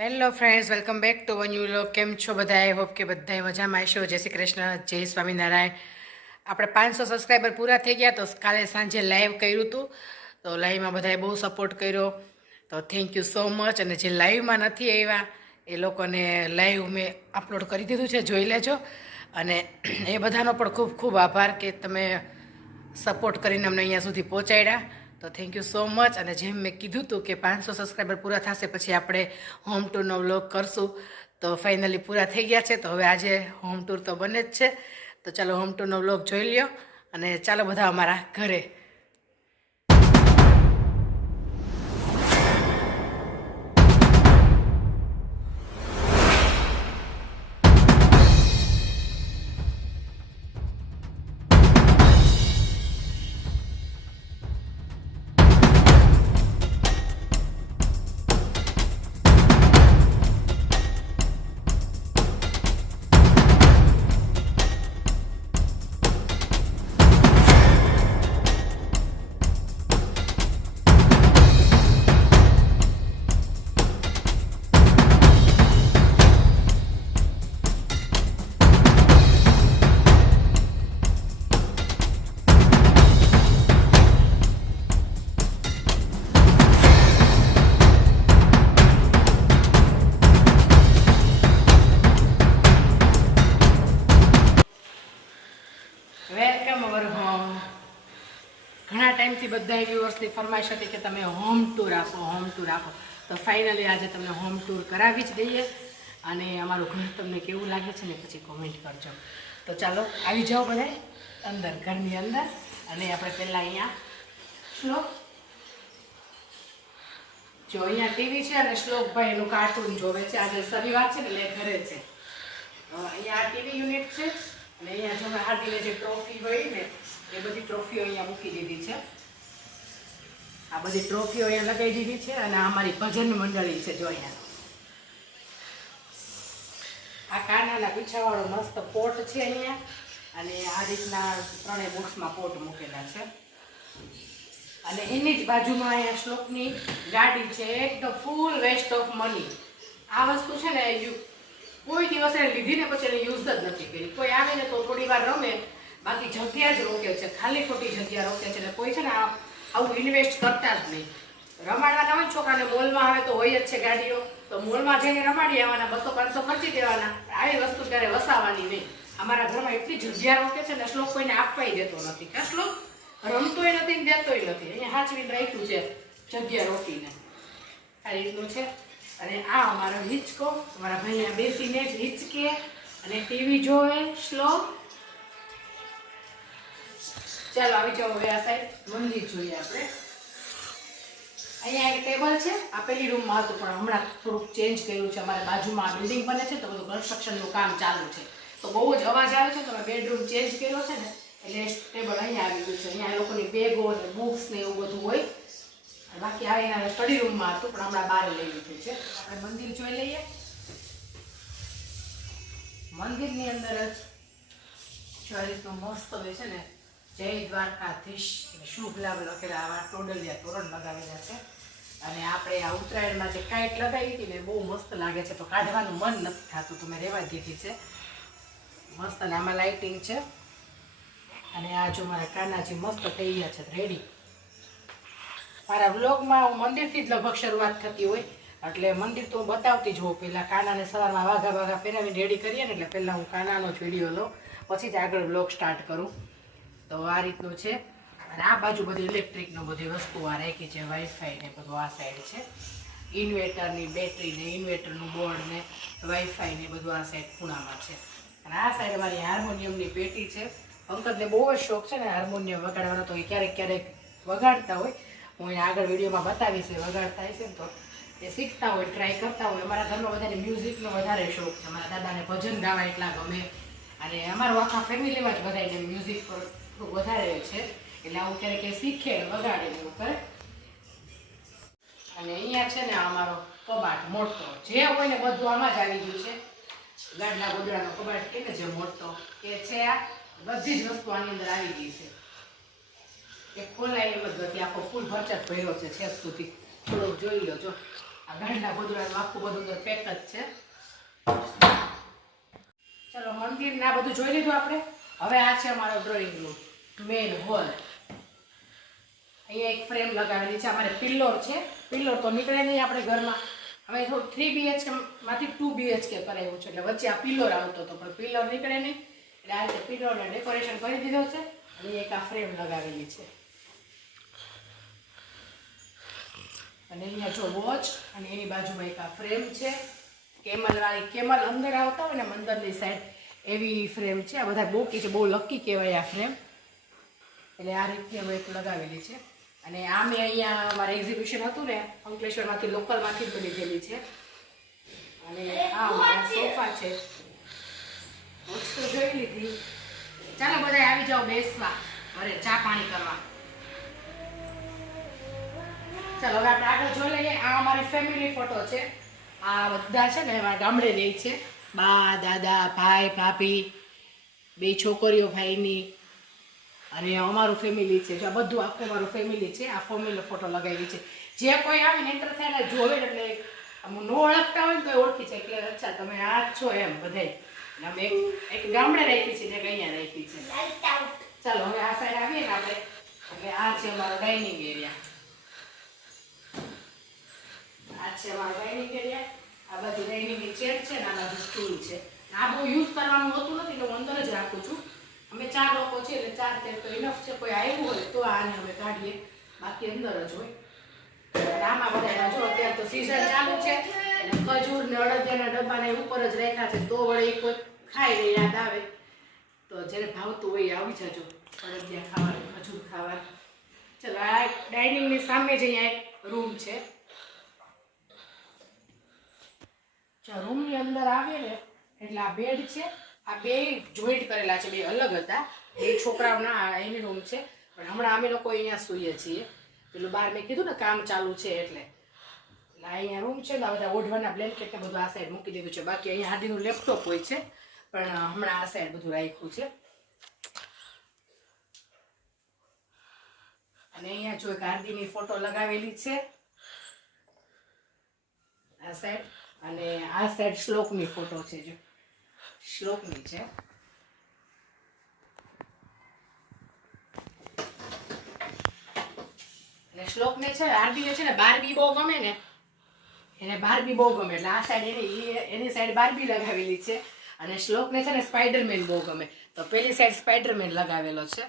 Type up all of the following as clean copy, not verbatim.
Hello friends, welcome back to one new vlog. કેમ છો બધા? આઈ હોપ કે બધાય મજામાં હશો. જય શ્રી કૃષ્ણ, જય સ્વામિનારાયણ. આપણે 500 સબસ્ક્રાઈબર પૂરા થઈ ગયા તો કાલે સાંજે લાઈવ કર્યું હતું. તો લાઈવમાં બધાએ બહુ સપોર્ટ કર્યો, તો થેન્ક યુ સો મચ. અને જે લાઈવમાં નથી આવ્યા એ લોકોને લાઈવ મેં અપલોડ કરી દીધું છે, જોઈ લેજો. અને એ બધાનો પણ ખૂબ ખૂબ આભાર કે તમે સપોર્ટ કરીને અમને અહીંયા સુધી પહોંચાડ્યા. તો થેન્ક યુ સો મચ. અને જેમ મેં કીધું હતું કે 500 સબસ્ક્રાઈબર પૂરા થશે પછી આપણે હોમ ટૂરનો વ્લોગ કરશું. તો ફાઇનલી પૂરા થઈ ગયા છે, તો હવે આજે હોમ ટૂર તો બને જ છે. તો ચાલો હોમ ટૂરનો વ્લોગ જોઈ લ્યો અને ચાલો બધા અમારા ઘરે. વેલકમ અવર હોમ. ઘણા ટાઈમથી બધા વ્યુઅર્સની ફરમાઈશ હતી કે તમે હોમ ટૂર આપો, હોમ ટૂર આપો. તો ફાઇનલી આજે તમને હોમ ટૂર કરાવી જ દઈએ. અને અમારું ઘર તમને કેવું લાગે છે ને પછી કોમેન્ટ કરજો. તો ચાલો આવી જાઓ બધા અંદર, ઘરની અંદર. અને આપણે પહેલાં અહીંયા શ્લોક જો, અહીંયા ટીવી છે અને શ્લોકભાઈ એનું કાર્ટૂન જોવે છે. આજે શનિવાર છે ને એટલે ઘરે છે. અહીંયા ટીવી યુનિટ છે. અને અહીંયા જો હાર્દીને જે ટ્રોફી હોય ને એ બધી ટ્રોફીઓ અહીંયા મૂકી દીધી છે. આ બધી ટ્રોફીઓ અહીંયા લગાવી દીધી છે. અને આ અમારી ભજન મંડળી છે. જો અહીંયા આ કાનાના પીછાવાળો મસ્ત પોટ છે અહીંયા. અને આ રીતના ત્રણેય બોક્સમાં પોટ મૂકેલા છે. અને એની જ બાજુમાં અહીંયા શ્લોકની ગાડી છે, એકદમ ફૂલ વેસ્ટ ઓફ મની. આ વસ્તુ છે ને કોઈ દિવસ એને લીધી ને પછી એને યુઝ જ નથી કરી. કોઈ આવે ને તો થોડી વાર રમે, બાકી જગ્યા જ રોકે છે, ખાલી ખોટી જગ્યા રોકે છે. એટલે કોઈ છે ને આવું ઇન્વેસ્ટ કરતા જ નહીં. રમાડવાના હોય છોકરાને, મોલમાં આવે તો હોય જ છે ગાડીઓ, તો મોલમાં જઈને રમાડી આવવાના, 200-500 ખર્ચી દેવાના. આવી વસ્તુ ત્યારે વસાવાની નહીં. અમારા ઘરમાં એટલી જગ્યા રોકે છે ને શ્લોક કોઈને આપવાય દેતો નથી. કે શ્લોક રમતોય નથી ને દેતોય નથી. અહીંયા હાચવીને રાખ્યું છે જગ્યા રોકીને. આ રીતનું છે. અને આ અમારો હિંચકો, અમારા ભાઈ બેસીને જ હિંચકે અને ટીવી જોવે શ્લોક. ચાલો આવી જાઓ હવે આ સાઈડ, મંદિર જોઈએ આપણે. અહીંયા એક ટેબલ છે. આ પેલી રૂમમાં હતું પણ હમણાં થોડુંક ચેન્જ કર્યું છે. અમારે બાજુમાં બિલ્ડિંગ બને છે તો બધું કન્સ્ટ્રક્શનનું કામ ચાલુ છે, તો બહુ જ અવાજ આવે છે. તો મેં બેડરૂમ ચેન્જ કર્યો છે ને એટલે ટેબલ અહીંયા આવી ગયું છે. અહીંયા એ લોકોની બેગો ને બુક્સ ને એવું બધું હોય. બાકી આ એના સ્ટડી રૂમમાં હતું પણ હમણાં બહાર લઈ લીધું છે. આપણે મંદિર જોઈ લઈએ. મંદિરની અંદર જ રીતનું મસ્ત હોય છે ને, જય દ્વારકાધીશ શુભ લાભ લખેલા આવા ટોડલિયા તોરણ લગાવેલા છે. અને આપણે આ ઉત્તરાયણમાં જે કાઈટ લગાવી હતી ને બહુ મસ્ત લાગે છે, તો કાઢવાનું મન નથી થતું, તો મેં રહેવા દીધી છે. મસ્ત. અને આમાં લાઇટિંગ છે. અને આ જો મારા કાનાજી મસ્ત થઈ ગયા છે, રેડી. મારા વ્લોગમાં હું મંદિરથી જ લગભગ શરૂઆત થતી હોય, એટલે મંદિર તો હું બતાવતી જ હોઉં. પહેલાં કાનાને સવારમાં વાઘા પહેરાવીને રેડી કરીએ ને એટલે પહેલાં હું કાનાનો જ વિડીયો લઉં, પછી જ આગળ વ્લોગ સ્ટાર્ટ કરું. તો આ રીતનું છે. અને આ બાજુ બધી ઇલેક્ટ્રિકનું બધી વસ્તુ આ રાખી છે, વાઈફાઈ ને બધું આ સાઈડ છે. ઇન્વેટરની બેટરી ને ઇન્વેટરનું બોર્ડ ને વાઈફાઈ ને બધું આ સાઈડ ખૂણામાં છે. અને આ સાઈડ મારી હાર્મોનિયમની પેટી છે. પંકજને બહુ જ શોખ છે ને હાર્મોનિયમ વગાડવાનો, તો એ ક્યારેક ક્યારેક વગાડતા હોય. હું એને આગળ વિડીયોમાં બતાવીશ, વગાડતા હશે ને તો એ શીખતા હોય, ટ્રાય કરતા હોય. અમારા ઘરમાં બધાને મ્યુઝિકનો વધારે શોખ છે. અમારા દાદાને ભજન ગાવા એટલા ગમે. અને અમારું આખા ફેમિલીમાં જ બધાને મ્યુઝિક પર થોડુંક વધારે છે. એટલે આવું ક્યારેક એ શીખે વગાડે એવું કરે. અને અહીંયા છે ને અમારો કબાટ મોટો, જે હોય ને બધું આમાં જ આવી ગયું છે. ગાડલા ગોદડાનો કબાટ કે ને જે મોટો એ છે. આ બધી જ વસ્તુ આની અંદર આવી ગઈ છે. એ ખોલાય એમ જ નથી, આખો ફૂલ ભરચક ભર્યો છે છેક સુધી. થોડોક જોઈ લો જો, આ ગાંડા બધું આખું બધું પેક જ છે. ચલો મંદિર ને આ બધું જોઈ લીધું આપણે. હવે આ છે અમારો ડ્રોઈંગ રૂમ, મેઇન હોલ. અહીંયા એક ફ્રેમ લગાવેલી છે. અમારે પિલ્લોર છે. પિલ્લોર તો નીકળે નહીં આપણે ઘરમાં. હવે થોડું 3 BHK માંથી 2 BHK કરાવ્યું છે, એટલે વચ્ચે આ પિલ્લોર આવતો હતો, પણ પિલ્લોર નીકળે નહીં, એટલે આ રીતે પિલ્લોરને ડેકોરેશન કરી દીધો છે. અને એક આ ફ્રેમ લગાવેલી છે. અને અહીંયા જો વોચ, અને એની બાજુમાં એક આ ફ્રેમ છે. કેમલ અંદર આવતા હોય ને મંદિરની સાઈડ, એવી ફ્રેમ છે. આ બધા બોકી છે, બહુ લકી કહેવાય આ ફ્રેમ. એટલે આ રીતની અમે એક લગાવેલી છે. અને આ મેં અહીંયા મારે એક્ઝિબિશન હતું ને અંકલેશ્વરમાંથી, લોકલમાંથી જ લીધેલી છે. અને આ મારા સોફા છે, વસ્તુ જોઈ લીધી. ચાલો બધા આવી જાઓ બેસવા, ઘરે ચા પાણી કરવા. ચાલો હવે આપણે આગળ જોઈ લઈએ. આ અમારી ફેમિલી ફોટો છે. આ બધા છે ને એમાં ગામડે રહે છે. બા, દાદા, ભાઈ, ભાભી, 2 છોકરીઓ ભાઈની, અને અમારું ફેમિલી છે. જો આ બધું આખું અમારું ફેમિલી છે. આ ફેમિલી ફોટો લગાવી છે. જે કોઈ આવીને એન્ટર થાય ને જોવે એટલે આમ ન ઓળખતા હોય ને તો ઓળખી જાય કે અચ્છા તમે આ જ છો એમ બધાય. અમે એક ગામડે રાખી છે ને એક અહીંયા રાખી છે. ચાલો હવે આ સાઈડ આવીએ ને આપણે, એટલે આ છે અમારો ડાઇનિંગ એરિયા. આ છે અમારો ડાઇનિંગ એરિયા. આ બાજુ ડાઇનિંગની ચેર છે ને આ બાજુ સ્ટૂલ છે. આ બહુ યુઝ કરવાનું હોતું નથી એટલે હું અંદર જ રાખું છું. અમે 4 લોકો છે એટલે 4 ચેર તો ઇનફ છે. કોઈ આવ્યું હોય તો આને અમે કાઢીએ, બાકી અંદર જ હોય. આમાં બધા જો અત્યારે તો સીઝન ચાલુ છે એટલે ખજૂર ને અડદિયાના ડબ્બાને ઉપર જ રાખ્યા છે. તો વળી કોઈ ખાઈ ને યાદ આવે તો જેને ભાવતું હોય આવી જજો અડદિયા ખાવાનું, ખજૂર ખાવાનું. ચલો આ ડાઇનિંગની સામે જ અહીંયા એક રૂમ છે. રૂમની અંદર આવીએ ને એટલે આ બેડ છે. આ 2 જોઈન્ટ કરેલા છે, 2 અલગ હતા. 2 છોકરાઓના એની રૂમ છે, પણ હમણાં અમે લોકો અહીંયા સૂઈએ છીએ. પેલું બહાર મેં કીધું ને કામ ચાલુ છે એટલે અહીંયા રૂમ છે ને બધા ઓઢવાના બ્લેન્કેટ ને બધું આ સાઈડ મૂકી દીધું છે. બાકી અહીંયા આદિનું લેપટોપ હોય છે, પણ હમણાં આ સાઈડ બધું રાખ્યું છે. અને અહીંયા જો એક આરતીની ફોટો લગાવેલી છે આ સાઈડ, અને આ સાઈડ શ્લોકની ફોટો છે. જો શ્લોકની છે. અને શ્લોકને છે આરતીને છે ને બાર્બી બહુ ગમે ને, એને બાર્બી બહુ ગમે એટલે આ સાઈડ એની સાઈડ બાર્બી લગાવેલી છે. અને શ્લોકને છે ને સ્પાઈડરમેન બહુ ગમે તો પેલી સાઈડ સ્પાઈડરમેન લગાવેલો છે.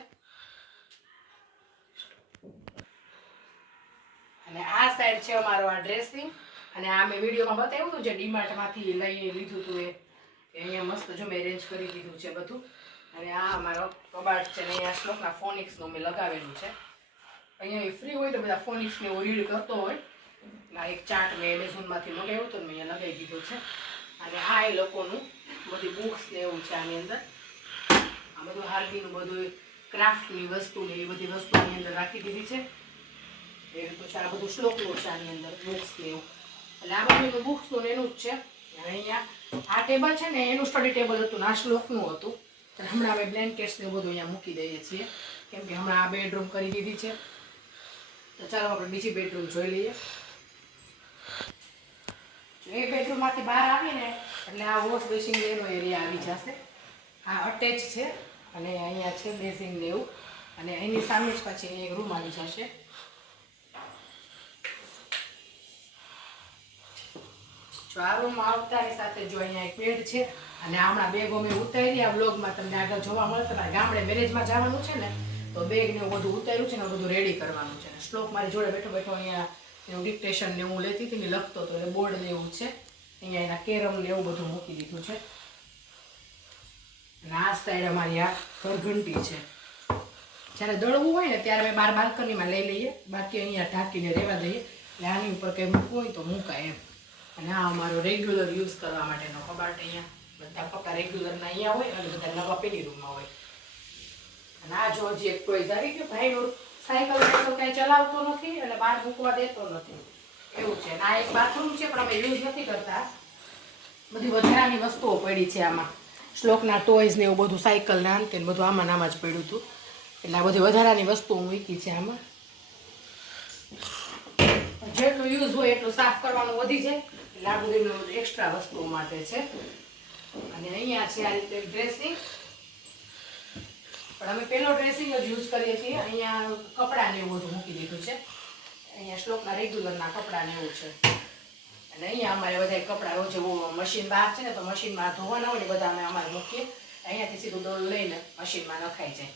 અને આ સાઈડ છે અમારો આ ડ્રેસિંગ. અને આ મેં વિડીયોમાં બતાવ્યું હતું જે ડીમાર્ટમાંથી લઈ લીધું હતું એ અહીંયા મસ્ત જો મેં અરેન્જ કરી દીધું છે બધું. અને આ અમારો કબાટ છે ને અહીંયા શ્લોકના ફોનિક્સનું મેં લગાવેલું છે. અહીંયા ફ્રી હોય તો બધા ફોનિક્સને હું રીડ કરતો હોય. આ એક ચાર્ટ મેં એમેઝોનમાંથી મંગાવ્યું હતું મેં અહીંયા લગાવી દીધું છે. અને આ એ લોકોનું બધી બુક્સ ને એવું છે આની અંદર. આ બધું હાર્દીનું બધું ક્રાફ્ટની વસ્તુ ને એ બધી વસ્તુ આની અંદર રાખી દીધી છે. એ રીતનું છે. આ બધું શ્લોકનું છે આની અંદર બુક્સ ને એવું. એટલે આ બધું બુક્સનું એનું જ છે. અહીંયા આ ટેબલ છે ને એનું સ્ટડી ટેબલ હતું ને આ શ્લોકનું હતું. હમણાં અમે બ્લેન્કેટ્સ ને બધું અહીંયા મૂકી દઈએ છીએ કેમ કે હમણાં આ બેડરૂમ કરી દીધી છે. તો ચાલો આપણે બીજી બેડરૂમ જોઈ લઈએ. જો એ બેડરૂમમાંથી બહાર આવીએ ને એટલે આ વોશ બેસિંગ એનો એરિયા આવી જશે. આ અટેચ છે અને અહીંયા છે બેસિંગ ને એવું. અને એની સામે જ પછી એક રૂમ આવી જશે. જો આ રૂમ આવતાની સાથે જો અહીંયા એક બેડ છે. અને હમણાં બેગો મેં ઉતારી આ વ્લોગમાં તમને આગળ જોવા મળશે. મારે ગામડે મેરેજમાં જવાનું છે ને તો બેગ ને એવું બધું ઉતાર્યું છે ને બધું રેડી કરવાનું છે. શ્લોક મારી જોડે બેઠો બેઠો અહીંયા એનું ડિક્ટેશન ને હું લેતી હતી ને લખતો હતો એટલે બોર્ડ ને એવું છે. અહીંયા એના કેરમ ને એવું બધું મૂકી દીધું છે. અને આ સાઈડ અમારી આ ઘરઘંટી છે. જ્યારે દળવું હોય ને ત્યારે અમે બહાર બાલ્કનીમાં લઈ લઈએ, બાકી અહીંયા ઢાંકીને રહેવા દઈએ. એટલે આની ઉપર કંઈ મૂકવું હોય તો મૂકાય એમ. અને આ અમારો રેગ્યુલર યુઝ કરવા માટેનો કબાટ. અહીંયા બધા કપડા રેગ્યુલરના અહીંયા હોય અને બધા નવા પેલી રૂમમાં હોય. અને આ જો હજી એક ટોયઝ આવી ગયો. ભાઈ સાયકલ કાંઈ ચલાવતો નથી અને બહાર મૂકવા દેતો નથી એવું છે. અને આ એક બાથરૂમ છે પણ અમે યુઝ નથી કરતા. બધી વધારાની વસ્તુઓ પડી છે આમાં. શ્લોકના ટોયઝ ને એવું બધું સાયકલ ને અંતે બધું આમાં નામાં જ પડ્યું હતું. એટલે આ બધી વધારાની વસ્તુઓ મૂકી છે આમાં. જેટલું યુઝ હોય એટલું સાફ કરવાનું વધી જાય એટલે આ બધું એક્સ્ટ્રા વસ્તુઓ માટે છે. અને અહીંયા છે આ રીતે ડ્રેસિંગ, પણ અમે પેલો ડ્રેસિંગ જ યુઝ કરીએ છીએ. અહીંયા કપડાને એવું બધું મૂકી દીધું છે. અહીંયા શ્લોકના રેગ્યુલરના કપડાને એવું છે. અને અહીંયા અમારે બધા કપડાં રોજ મશીન બહાર છે ને તો મશીનમાં ધોવાના હોય ને બધા અમે અમારે મૂકીએ. અહીંયાથી સીધું ડોલ લઈને મશીનમાં નખાઈ જાય.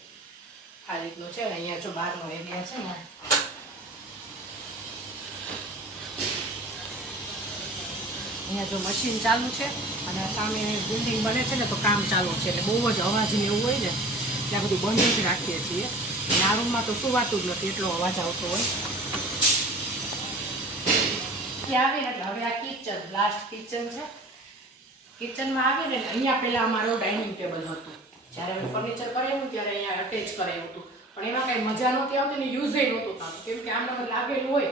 આ રીતનું છે. અહીંયા જો બહારનો એરિયા છે ને, અહીંયા જો મશીન ચાલુ છે અને સામે બિલ્ડિંગ બને છે ને તો કામ ચાલુ છે એટલે બહુ જ અવાજ ને એવું હોય ને ત્યાં બધું બંધ જ રાખીએ છીએ. અને આ રૂમમાં તો સુવાતું જ નથી, એટલો અવાજ આવતો હોય. આવે ને એટલે હવે આ કિચન, લાસ્ટ કિચન છે. કિચનમાં આવે ને અહીંયા પહેલાં અમારું ડાઇનિંગ ટેબલ હતું. જ્યારે અમે ફર્નિચર કરાવ્યું ત્યારે અહીંયા અટેચ કરાવ્યું હતું, પણ એમાં કાંઈ મજા નહોતી આવતી ને યુઝ નહોતું થતું, કેમ કે આમને લાગેલું હોય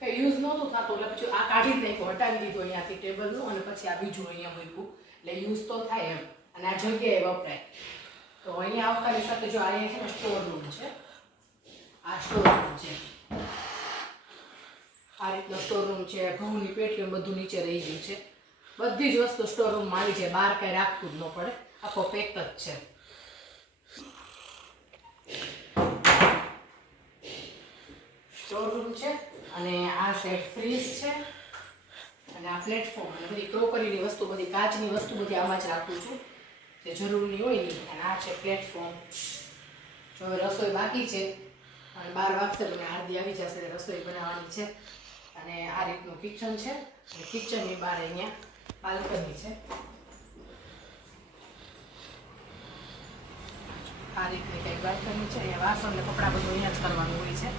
કે યુઝ નહોતું થતું. એટલે પછી આ કાઢી જ નાખ્યું, હટાવી દીધું અહીંયાથી ટેબલનું, અને પછી આ બીજું અહીંયા મૂક્યું એટલે યુઝ તો થાય એમ, અને આ જગ્યાએ વપરાય. તો અહીંયા આવતાની સાથે જો અહીંયા છે ને સ્ટોર રૂમ છે. આ સ્ટોર રૂમ છે, આ રીતનો સ્ટોર રૂમ છે. ઘઉંની પેટીઓ બધું નીચે રહી ગયું છે. બધી જ વસ્તુ સ્ટોર રૂમમાં આવી જાય, બહાર કાંઈ રાખવું જ ન પડે, આખો પેક જ છે. સ્ટોર રૂમ છે અને આ સેટ ફ્રીજ છે અને આ પ્લેટફોર્મ અને બધી ક્રોકરીની વસ્તુ, બધી કાચની વસ્તુ બધી આમાં જ રાખું છું જે જરૂરી હોય નહીં. અને આ છે પ્લેટફોર્મ. જો રસોઈ બાકી છે અને 12 વાગશે તો આરતી આવી જશે, રસોઈ બનાવવાની છે. અને આ રીતનું કિચન છે અને કિચનની બહાર અહીંયા બાલ્કની છે. આ રીતની કંઈક બાલ્કની છે. અહીંયા વાસણ ને કપડાં બધું અહીંયા જ કરવાનું હોય છે.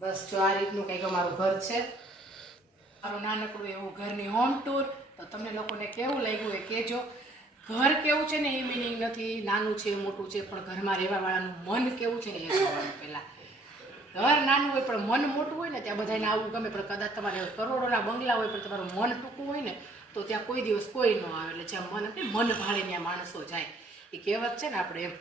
બસ જો આ રીતનું કંઈક અમારું ઘર છે. મારું નાનકડું એવું ઘરની હોમ ટૂર. તો તમને લોકોને કેવું લાગ્યું એ કહેજો. ઘર કેવું છે ને એ મિનિંગ નથી, નાનું છે મોટું છે, પણ ઘરમાં રહેવાવાળાનું મન કેવું છે ને એ જોવાનું. પહેલાં ઘર નાનું હોય પણ મન મોટું હોય ને ત્યાં બધાને આવવું ગમે, પણ કદાચ તમારે કરોડોના બંગલા હોય પણ તમારું મન ટૂંકું હોય ને તો ત્યાં કોઈ દિવસ કોઈ ન આવે. એટલે જ્યાં મન ભાળે ત્યાં માણસો જાય, એ કહેવત છે ને આપણે એમ.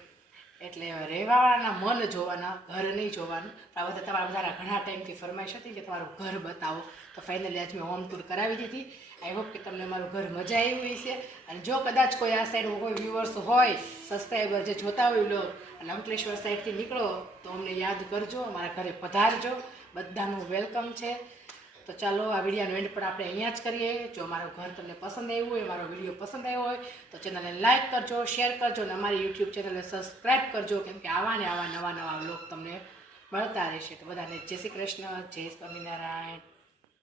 એટલે રહેવાવાળાના મન જોવાના, ઘર નહીં જોવાનું. આ બધા તમારા બધાના ઘણા ટાઈમથી ફરમાઈશ હતી કે તમારું ઘર બતાવો, તો ફાઇનલી આજ મેં હોમ ટૂર કરાવી દીધી. આઈ હોપ કે તમને મારું ઘર મજા આવી હશે. અને જો કદાચ કોઈ આ સાઈડ કોઈ વ્યુઅર્સ હોય, સબસ્ક્રાઈબર જે જોતા હોય લો અને અંકલેશ્વર સાઈડથી નીકળો તો અમને યાદ કરજો, અમારા ઘરે પધારજો. બધાનું વેલકમ છે. તો ચાલો આ વિડીયોનો એન્ડ પણ આપણે અહીંયા જ કરીએ. જો મારું ઘર તમને પસંદ આવ્યું હોય, મારો વિડીયો પસંદ આવ્યો હોય તો ચેનલને લાઇક કરજો, શેર કરજો અને અમારી યુટ્યુબ ચેનલને સબસ્ક્રાઈબ કરજો, કેમ કે આવા ને આવા નવા વ્લોગ તમને મળતા રહેશે. તો બધાને જય શ્રી કૃષ્ણ, જય સ્વામિનારાયણ.